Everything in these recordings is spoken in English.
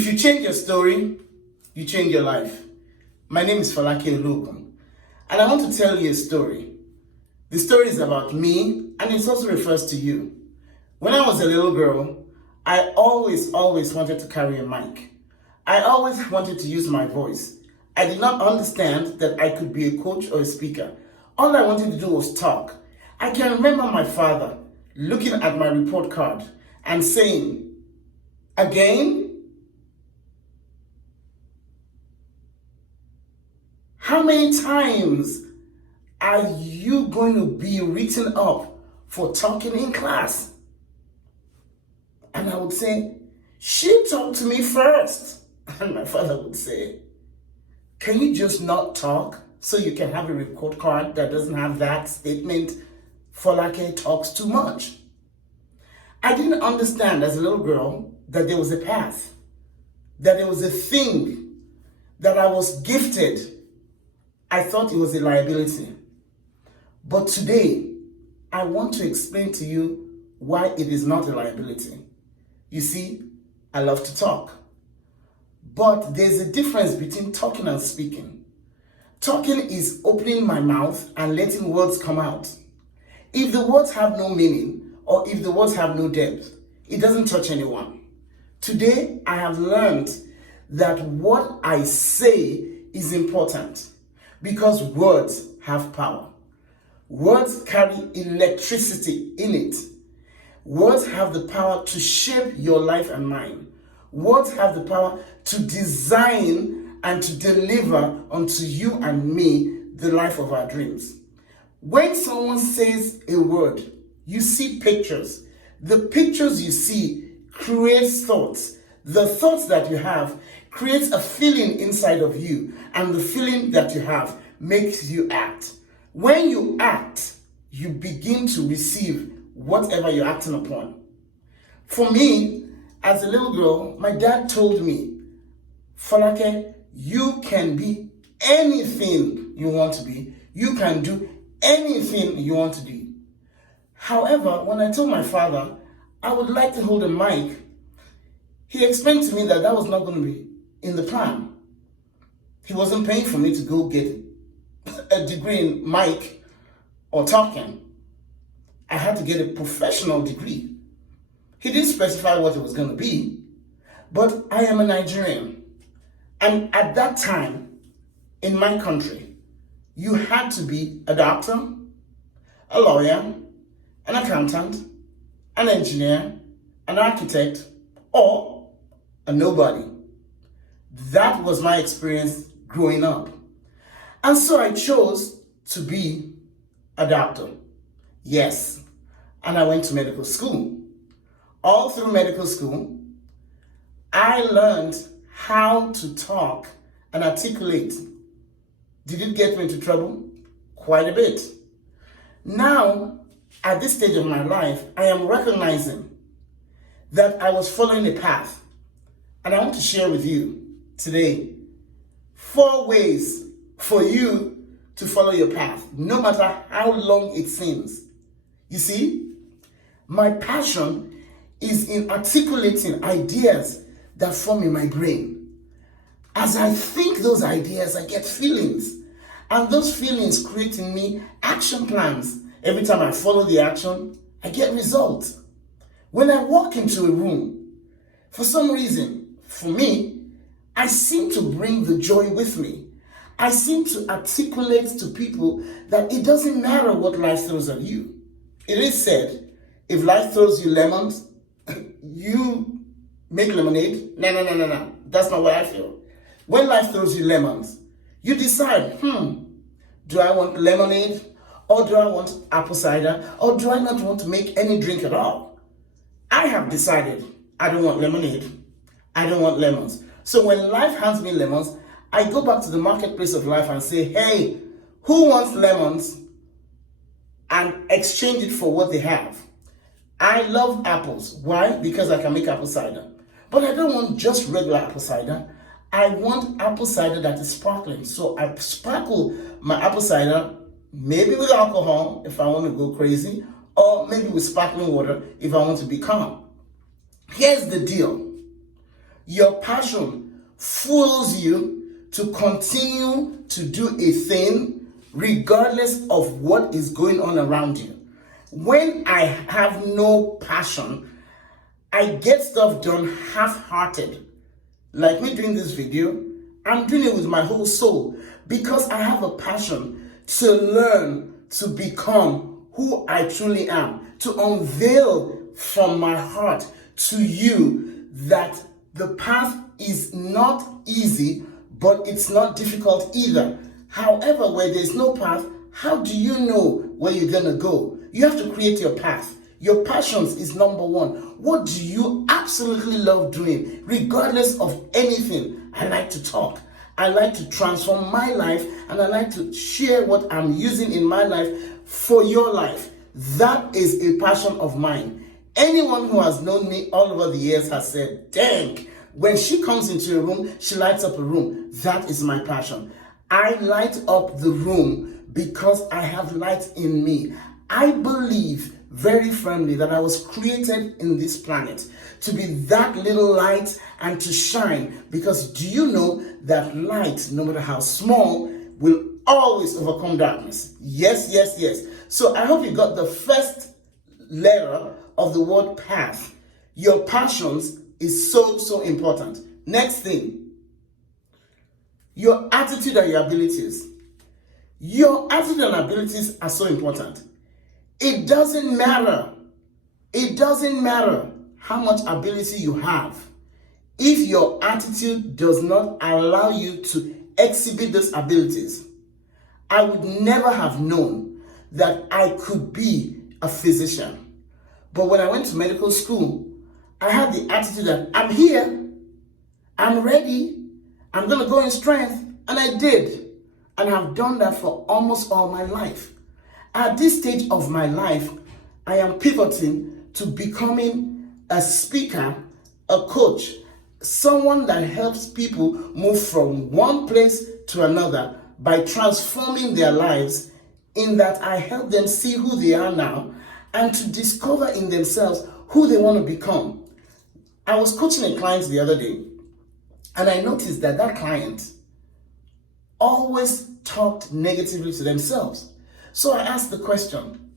If you change your story, you change your life. My name is P.A.T.H, and I want to tell you a story. The story is about me, and it also refers to you. When I was a little girl, I always wanted to carry a mic. I always wanted to use my voice. I did not understand that I could be a coach or a speaker. All I wanted to do was talk. I can remember my father looking at my report card and saying, "Again? How many times are you going to be written up for talking in class?" And I would say, "She talked to me first." And my father would say, "Can you just not talk so you can have a report card that doesn't have that statement, P.A.T.H talks too much?" I didn't understand as a little girl that there was a path, that there was a thing, that I was gifted. I thought it was a liability. But today, I want to explain to you why it is not a liability. You see, I love to talk. But there's a difference between talking and speaking. Talking is opening my mouth and letting words come out. If the words have no meaning, or if the words have no depth, it doesn't touch anyone. Today, I have learned that what I say is important because words have power. Words carry electricity in it. Words have the power to shape your life and mine. Words have the power to design and to deliver unto you and me the life of our dreams. When someone says a word, you see pictures. The pictures you see creates thoughts. The thoughts that you have creates a feeling inside of you, and the feeling that you have makes you act. When you act, you begin to receive whatever you're acting upon. For me, as a little girl, my dad told me, "P.A.T.H, you can be anything you want to be. You can do anything you want to do." However, when I told my father I would like to hold a mic, he explained to me that that was not going to be in the plan. He wasn't paying for me to go get a degree in mic or talking. I had to get a professional degree. He didn't specify what it was going to be, but I am a Nigerian. And at that time, in my country, you had to be a doctor, a lawyer, an accountant, an engineer, an architect, or a nobody. That was my experience growing up. And so I chose to be a doctor. Yes. And I went to medical school. All through medical school, I learned how to talk and articulate. Did it get me into trouble? Quite a bit. Now, at this stage of my life, I am recognizing that I was following a path. And I want to share with you today 4 ways for you to follow your path, no matter how long it seems. You see, my passion is in articulating ideas that form in my brain. As I think those ideas, I get feelings. And those feelings create in me action plans. Every time I follow the action, I get results. When I walk into a room, for some reason, for me, I seem to bring the joy with me. I seem to articulate to people that it doesn't matter what life throws at you. It is said, if life throws you lemons, you make lemonade. No. That's not what I feel. When life throws you lemons, you decide, do I want lemonade? Or do I want apple cider? Or do I not want to make any drink at all? I have decided I don't want lemonade. I don't want lemons. So when life hands me lemons, I go back to the marketplace of life and say, "Hey, who wants lemons?" And exchange it for what they have. I love apples. Why? Because I can make apple cider. But I don't want just regular apple cider. I want apple cider that is sparkling. So I sparkle my apple cider, maybe with alcohol if I want to go crazy, or maybe with sparkling water if I want to be calm. Here's the deal. Your passion fuels you to continue to do a thing regardless of what is going on around you. When I have no passion, I get stuff done half-hearted. Like me doing this video, I'm doing it with my whole soul because I have a passion to learn, to become who I truly am, to unveil from my heart to you that the path is not easy, but it's not difficult either. However, where there's no path, how do you know where you're gonna go? You have to create your path. Your passions is number one. What do you absolutely love doing, regardless of anything? I like to talk. I like to transform my life, and I like to share what I'm using in my life for your life. That is a passion of mine. Anyone who has known me all over the years has said, dang, when she comes into a room, she lights up a room. That is my passion. I light up the room because I have light in me. I believe very firmly that I was created in this planet to be that little light and to shine, because do you know that light, no matter how small, will always overcome darkness? Yes, yes, yes. So I hope you got the first letter of the word path. Your passions is so, so important. Next thing, your attitude and your abilities. Your attitude and abilities are so important. It doesn't matter how much ability you have. If your attitude does not allow you to exhibit those abilities, I would never have known that I could be a physician. But when I went to medical school, I had the attitude that I'm here, I'm ready, I'm going to go in strength, and I did. And I've done that for almost all my life. At this stage of my life, I am pivoting to becoming a speaker, a coach, someone that helps people move from one place to another by transforming their lives, in that I help them see who they are now and to discover in themselves who they want to become. I was coaching a client the other day, and I noticed that that client always talked negatively to themselves. So I asked the question,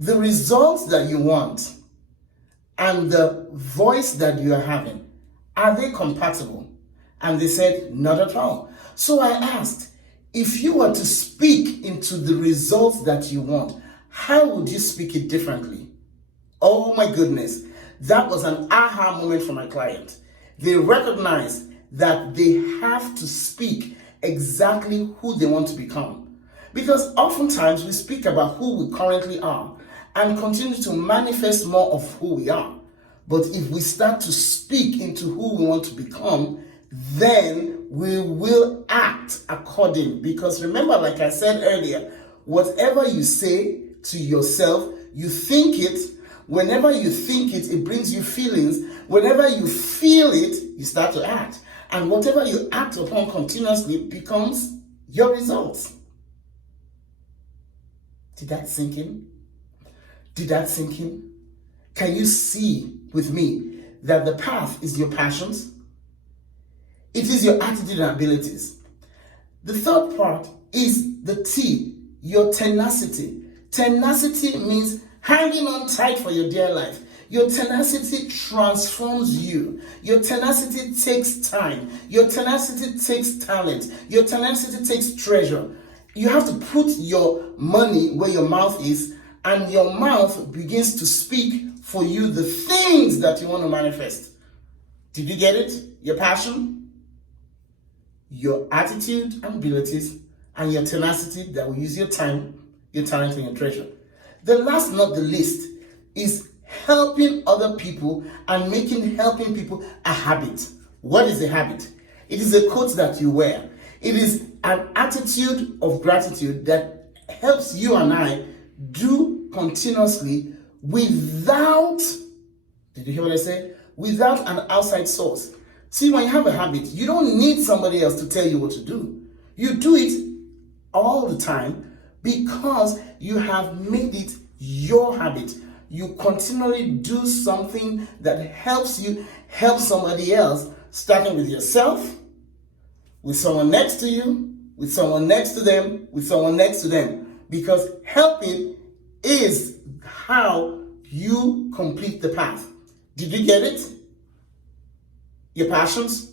the results that you want and the voice that you are having, are they compatible? And they said, not at all. So I asked, if you were to speak into the results that you want, how would you speak it differently? Oh my goodness, that was an aha moment for my client. They recognized that they have to speak exactly who they want to become. Because oftentimes we speak about who we currently are and continue to manifest more of who we are. But if we start to speak into who we want to become, then we will act according. Because remember, like I said earlier, whatever you say to yourself, you think it. Whenever you think it, it brings you feelings. Whenever you feel it, you start to act. And whatever you act upon continuously becomes your results. Did that sink in? Did that sink in? Can you see with me that the path is your passions? It is your attitude and abilities. The third part is the T, your tenacity. Tenacity means hanging on tight for your dear life. Your tenacity transforms you. Your tenacity takes time. Your tenacity takes talent. Your tenacity takes treasure. You have to put your money where your mouth is, and your mouth begins to speak for you the things that you want to manifest. Did you get it? Your passion, your attitude and abilities, and your tenacity that will use your time, your talent, and your treasure. The last, not the least, is helping other people and making helping people a habit. What is a habit? It is a coat that you wear. It is an attitude of gratitude that helps you and I do continuously without, did you hear what I said? Without an outside source. See, when you have a habit, you don't need somebody else to tell you what to do. You do it all the time because you have made it your habit. you continually do something that helps you help somebody else, starting with yourself, with someone next to you, with someone next to them, with someone next to them. Because helping is how you complete the path. Did you get it? Your passions,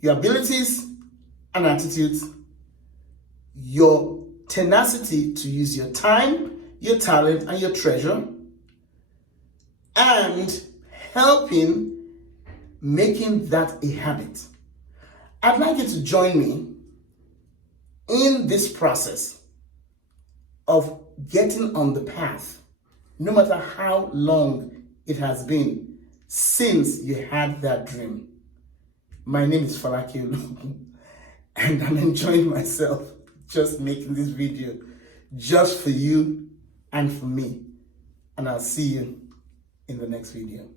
your abilities and attitudes, your tenacity to use your time, your talent, and your treasure, and helping making that a habit. I'd like you to join me in this process of getting on the path, no matter how long it has been since you had that dream. My name is Falaki Olu, and I'm enjoying myself just making this video just for you and for me. And I'll see you in the next video.